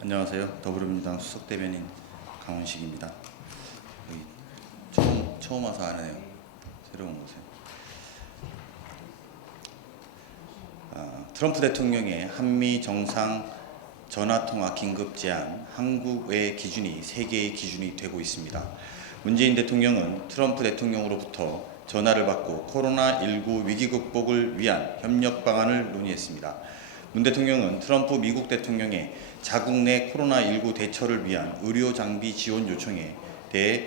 안녕하세요. 더불어민주당 수석대변인 강훈식입니다. 처음 와서 아네요. 새로운 곳에. 트럼프 대통령의 한미 정상 전화통화 긴급 제안, 한국의 기준이 세계의 기준이 되고 있습니다. 문재인 대통령은 트럼프 대통령으로부터 전화를 받고 코로나19 위기 극복을 위한 협력 방안을 논의했습니다. 문 대통령은 트럼프 미국 대통령의 자국 내 코로나19 대처를 위한 의료 장비 지원 요청에 대해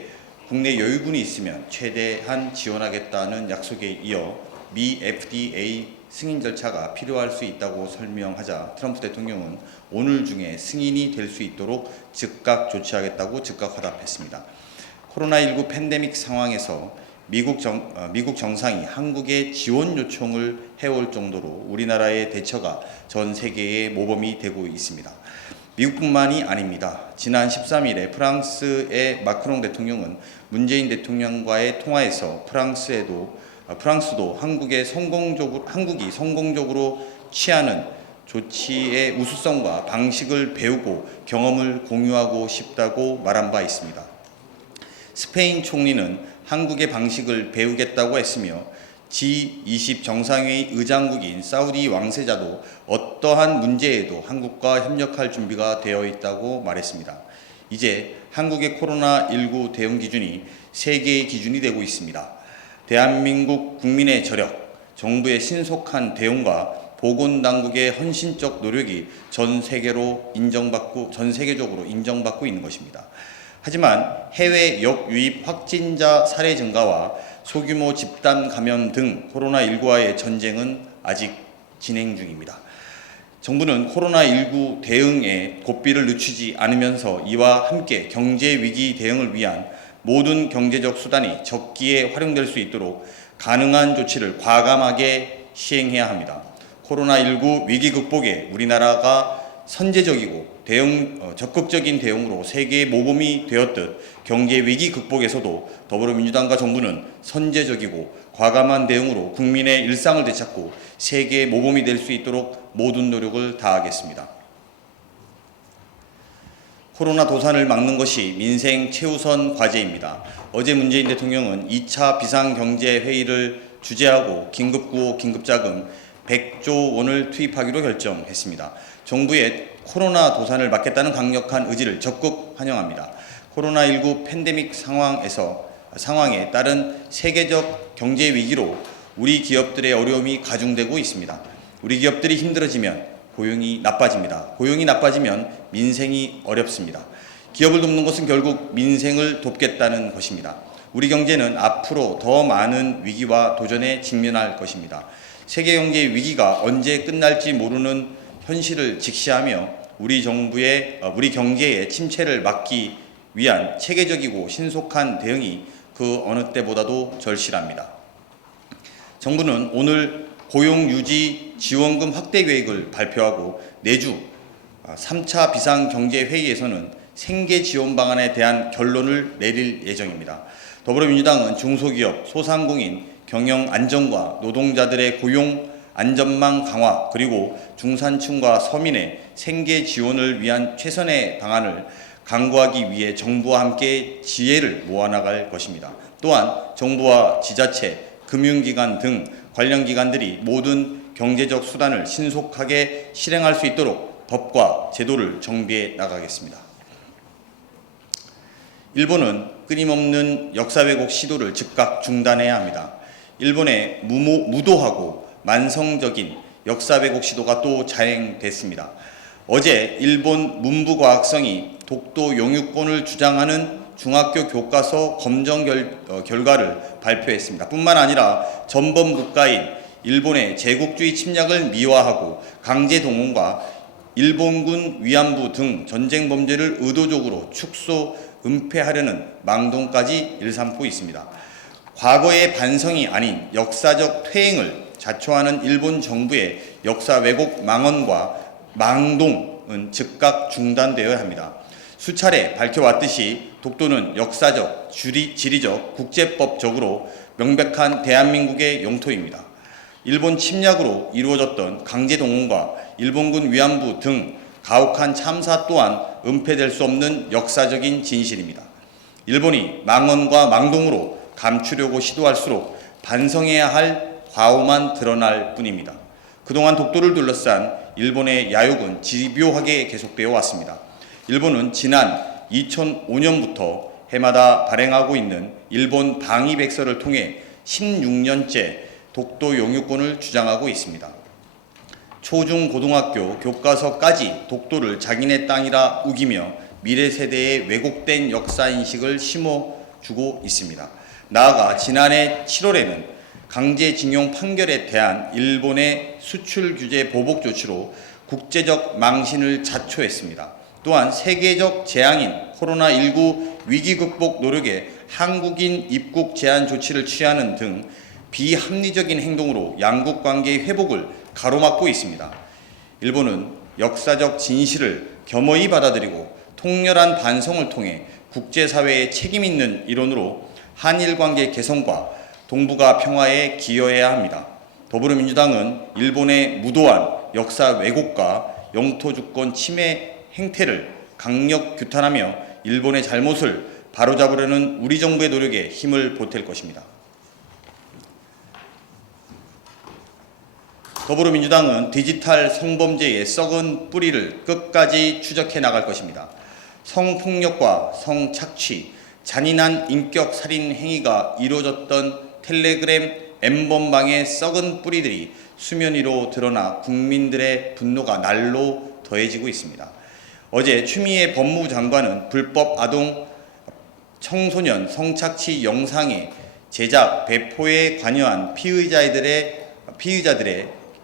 국내 여유분이 있으면 최대한 지원하겠다는 약속에 이어 미 FDA 승인 절차가 필요할 수 있다고 설명하자 트럼프 대통령은 오늘 중에 승인이 될 수 있도록 즉각 조치하겠다고 즉각 화답했습니다. 코로나19 팬데믹 상황에서 미국 정상이 한국에 지원 요청을 해올 정도로 우리나라의 대처가 전 세계의 모범이 되고 있습니다. 미국뿐만이 아닙니다. 지난 13일에 프랑스의 마크롱 대통령은 문재인 대통령과의 통화에서 프랑스도 한국이 성공적으로 취하는 조치의 우수성과 방식을 배우고 경험을 공유하고 싶다고 말한 바 있습니다. 스페인 총리는 한국의 방식을 배우겠다고 했으며 G20 정상회의 의장국인 사우디 왕세자도 어떠한 문제에도 한국과 협력할 준비가 되어 있다고 말했습니다. 이제 한국의 코로나19 대응 기준이 세계의 기준이 되고 있습니다. 대한민국 국민의 저력, 정부의 신속한 대응과 보건당국의 헌신적 노력이 전 세계적으로 인정받고 있는 것입니다. 하지만 해외 역유입 확진자 사례 증가와 소규모 집단 감염 등 코로나19와의 전쟁은 아직 진행 중입니다. 정부는 코로나19 대응에 고삐를 늦추지 않으면서 이와 함께 경제 위기 대응을 위한 모든 경제적 수단이 적기에 활용될 수 있도록 가능한 조치를 과감하게 시행해야 합니다. 코로나19 위기 극복에 우리나라가 선제적이고 적극적인 대응으로 세계의 모범이 되었듯 경제 위기 극복에서도 더불어민주당과 정부는 선제적이고 과감한 대응으로 국민의 일상을 되찾고 세계의 모범이 될 수 있도록 모든 노력을 다하겠습니다. 코로나 도산을 막는 것이 민생 최우선 과제입니다. 어제 문재인 대통령은 2차 비상경제회의를 주재하고 긴급구호 긴급자금 100조 원을 투입하기로 결정했습니다. 정부의 코로나 도산을 막겠다는 강력한 의지를 적극 환영합니다. 코로나19 팬데믹 상황에 따른 세계적 경제 위기로 우리 기업들의 어려움이 가중되고 있습니다. 우리 기업들이 힘들어지면 고용이 나빠집니다. 고용이 나빠지면 민생이 어렵습니다. 기업을 돕는 것은 결국 민생을 돕겠다는 것입니다. 우리 경제는 앞으로 더 많은 위기와 도전에 직면할 것입니다. 세계 경제 위기가 언제 끝날지 모르는 현실을 직시하며 우리 경제의 침체를 막기 위한 체계적이고 신속한 대응이 그 어느 때보다도 절실합니다. 정부는 오늘 고용유지 지원금 확대 계획을 발표하고 내주 3차 비상경제회의에서는 생계 지원 방안에 대한 결론을 내릴 예정입니다. 더불어민주당은 중소기업, 소상공인, 경영 안정과 노동자들의 고용 안전망 강화 그리고 중산층과 서민의 생계 지원을 위한 최선의 방안을 강구하기 위해 정부와 함께 지혜를 모아나갈 것입니다. 또한 정부와 지자체, 금융기관 등 관련 기관들이 모든 경제적 수단을 신속하게 실행할 수 있도록 법과 제도를 정비해 나가겠습니다. 일본은 끊임없는 역사 왜곡 시도를 즉각 중단해야 합니다. 일본의 무도하고 만성적인 역사 왜곡 시도가 또 자행됐습니다. 어제 일본 문부과학성이 독도 영유권을 주장하는 중학교 교과서 검정 결과를 발표했습니다. 뿐만 아니라 전범 국가인 일본의 제국주의 침략을 미화하고 강제 동원과 일본군 위안부 등 전쟁 범죄를 의도적으로 축소, 은폐하려는 망동까지 일삼고 있습니다. 과거의 반성이 아닌 역사적 퇴행을 자초하는 일본 정부의 역사 왜곡 망언과 망동은 즉각 중단되어야 합니다. 수차례 밝혀왔듯이 독도는 역사적, 지리적, 국제법적으로 명백한 대한민국의 영토입니다. 일본 침략으로 이루어졌던 강제동원과 일본군 위안부 등 가혹한 참사 또한 은폐될 수 없는 역사적인 진실입니다. 일본이 망언과 망동으로 감추려고 시도할수록 반성해야 할 과오만 드러날 뿐입니다. 그동안 독도를 둘러싼 일본의 야욕은 집요하게 계속되어 왔습니다. 일본은 지난 2005년부터 해마다 발행하고 있는 일본 방위백서를 통해 16년째 독도 영유권을 주장하고 있습니다. 초중고등학교 교과서까지 독도를 자기네 땅이라 우기며 미래 세대에 왜곡된 역사인식을 심어주고 있습니다. 나아가 지난해 7월에는 강제징용 판결에 대한 일본의 수출 규제 보복 조치로 국제적 망신을 자초했습니다. 또한 세계적 재앙인 코로나19 위기 극복 노력에 한국인 입국 제한 조치를 취하는 등 비합리적인 행동으로 양국 관계의 회복을 가로막고 있습니다. 일본은 역사적 진실을 겸허히 받아들이고 통렬한 반성을 통해 국제사회의 책임 있는 일원으로 한일 관계 개선과 동북아 평화에 기여해야 합니다. 더불어민주당은 일본의 무도한 역사 왜곡과 영토 주권 침해 행태를 강력 규탄하며 일본의 잘못을 바로잡으려는 우리 정부의 노력에 힘을 보탤 것입니다. 더불어민주당은 디지털 성범죄의 썩은 뿌리를 끝까지 추적해 나갈 것입니다. 성폭력과 성착취, 잔인한 인격 살인 행위가 이루어졌던 텔레그램 N번방의 썩은 뿌리들이 수면 위로 드러나 국민들의 분노가 날로 더해지고 있습니다. 어제 추미애 법무부 장관은 불법 아동 청소년 성착취 영상의 제작, 배포에 관여한 피의자들의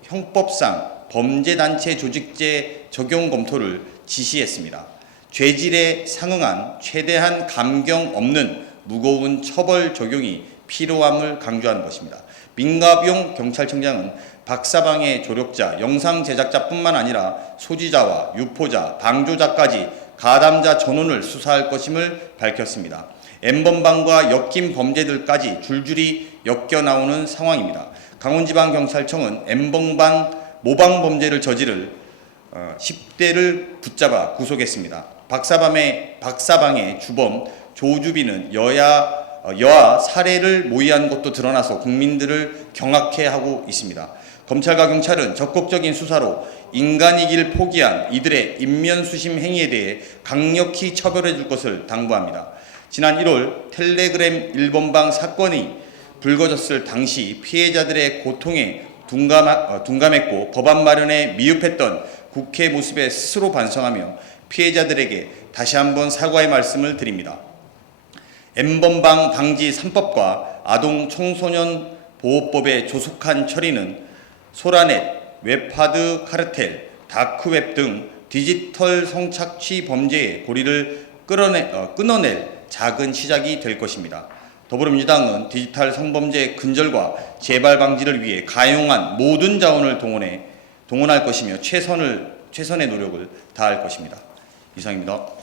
형법상 범죄단체 조직죄 적용 검토를 지시했습니다. 죄질에 상응한 최대한 감경 없는 무거운 처벌 적용이 필요함을 강조한 것입니다. 민가병 경찰청장은 박사방의 조력자, 영상 제작자뿐만 아니라 소지자와 유포자, 방조자까지 가담자 전원을 수사할 것임을 밝혔습니다. N번방과 엮인 범죄들까지 줄줄이 엮여 나오는 상황입니다. 강원지방경찰청은 N번방 모방 범죄를 저지를 10대를 붙잡아 구속했습니다. 박사방의 주범 조주빈은 여아 살해를 모의한 것도 드러나서 국민들을 경악해 하고 있습니다. 검찰과 경찰은 적극적인 수사로 인간이길 포기한 이들의 인면수심 행위에 대해 강력히 처벌해 줄 것을 당부합니다. 지난 1월 텔레그램 1번방 사건이 불거졌을 당시 피해자들의 고통에 둔감했고 법안 마련에 미흡했던 국회 모습에 스스로 반성하며 피해자들에게 다시 한번 사과의 말씀을 드립니다. N번방 방지 3법과 아동 청소년 보호법의 조속한 처리는 소라넷, 웹하드 카르텔, 다크웹 등 디지털 성착취 범죄의 고리를 끊어낼 작은 시작이 될 것입니다. 더불어민주당은 디지털 성범죄 근절과 재발 방지를 위해 가용한 모든 자원을 동원할 것이며 최선의 노력을 다할 것입니다. 이상입니다.